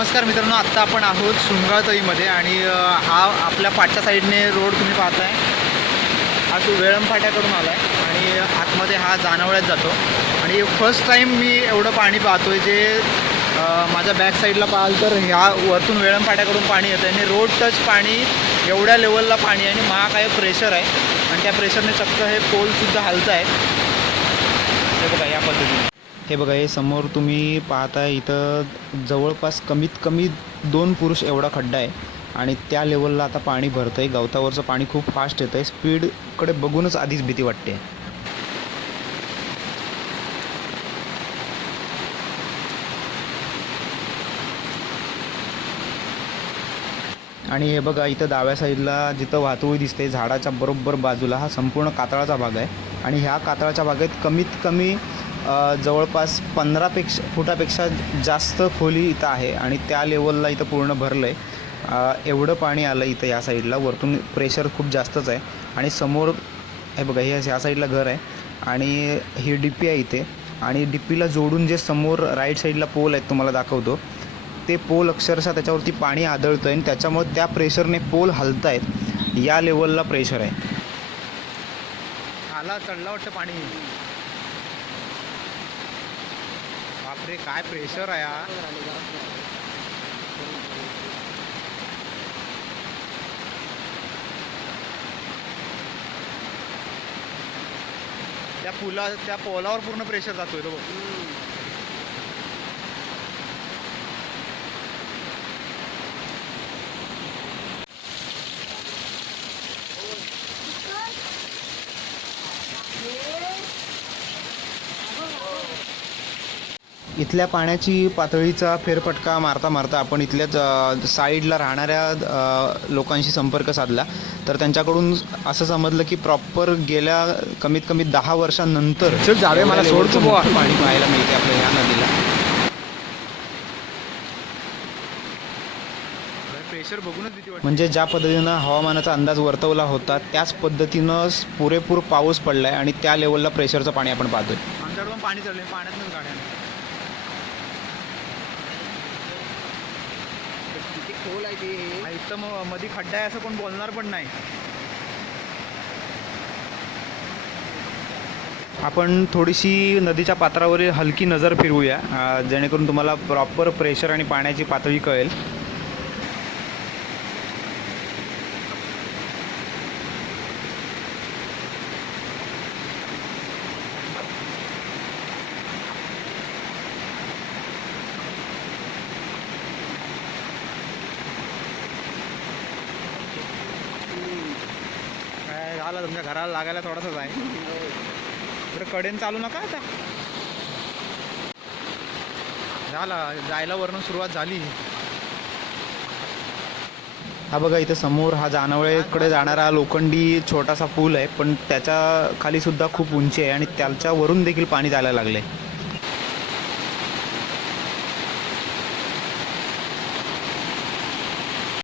नमस्कार मित्रांनो आत्ता आपण आहोत शृंगातईमध्ये आणि हा आपल्या पाठच्या साईडने रोड तुम्ही पाहताय. हा तो वेळम फाट्याकडून आला आहे आणि आतमध्ये हा जाणवळ्यात जातो. आणि फर्स्ट टाईम मी एवढं पाणी पाहतोय जे माझ्या बॅक साईडला पाहाल तर ह्या वरतून वेळम फाट्याकडून पाणी येतं आणि रोड टच पाणी एवढ्या लेवलला पाणी आहे आणि महा काय प्रेशर आहे. आणि त्या प्रेशरने चक्क हे पोलसुद्धा हलत आहे हे बघा या पद्धतीने. हे बघा हे समोर तुम्ही पाहता इथं जवळपास कमीत कमी दोन पुरुष एवढा खड्डा आहे आणि त्या लेवलला आता पाणी भरतं आहे गवतावरचं पाणी खूप फास्ट येतं आहे स्पीडकडे बघूनच आधीच भीती वाटते. आणि हे बघा इथं डाव्या साईडला जिथं वाहतुळी दिसते झाडाच्या बरोबर बाजूला हा संपूर्ण कातळाचा भाग आहे. आणि ह्या कातळाच्या भागात कमीत कमी जवळपास पंधरापेक्षा फुटापेक्षा जास्त खोली इथं आहे आणि त्या लेवलला इथं पूर्ण भरलं आहे एवढं पाणी आलं इथं या साईडला वरतून प्रेशर खूप जास्तच आहे. आणि समोर हे बघा हे ह्या साईडला घर आहे. आणि ही डिप्पी आहे इथे. आणि डिप्पीला जोडून जे समोर राईट साईडला पोल आहेत तुम्हाला दाखवतो. ते पोल अक्षरशः त्याच्यावरती पाणी आदळतं आहे आणि त्याच्यामुळे त्या प्रेशरने पोल हलत आहेत या लेवलला प्रेशर आहे. आला चढला वाटतं पाणी. बापरे काय प्रेशर आहे हा त्या पुला त्या पोलावर पूर्ण प्रेशर जातोय तो बघ. इथल्या पाण्याची पातळीचा फेरफटका मारता मारता आपण इथल्याच साईडला राहणाऱ्या लोकांशी संपर्क साधला. तर त्यांच्याकडून असं समजलं की प्रॉपर गेल्या कमीत कमी दहा वर्षांनंतर जावे, मला पाणी पाहायला मिळते आपल्या ह्या नदीला. प्रेशर बघूनच म्हणजे ज्या पद्धतीनं हवामानाचा अंदाज वर्तवला होता त्याच पद्धतीनं पुरेपूर पाऊस पडलाय आणि त्या लेवलला प्रेशरचं पाणी आपण पाहतोय. आमच्याकडून पाणी गाड्या किती खोल आहे ते. इथं मग खड्डा आहे असं कोण बोलणार पण नाही. आपण थोडीशी नदीच्या पात्रावरील हलकी नजर फिरवूया जेणेकरून तुम्हाला प्रॉपर प्रेशर आणि पाण्याची पातळी कळेल काय झालं तुमच्या घराला लागायला थोडासाच आहे तर कडेन चालू नका आता. झाला जायला वरून सुरुवात झाली. हा बघा इथं समोर हा जानवळेकडे जाणारा लोखंडी छोटासा पूल आहे पण त्याच्याखाली सुद्धा खूप उंची आहे आणि त्याच्यावरून देखील पाणी जायला लागले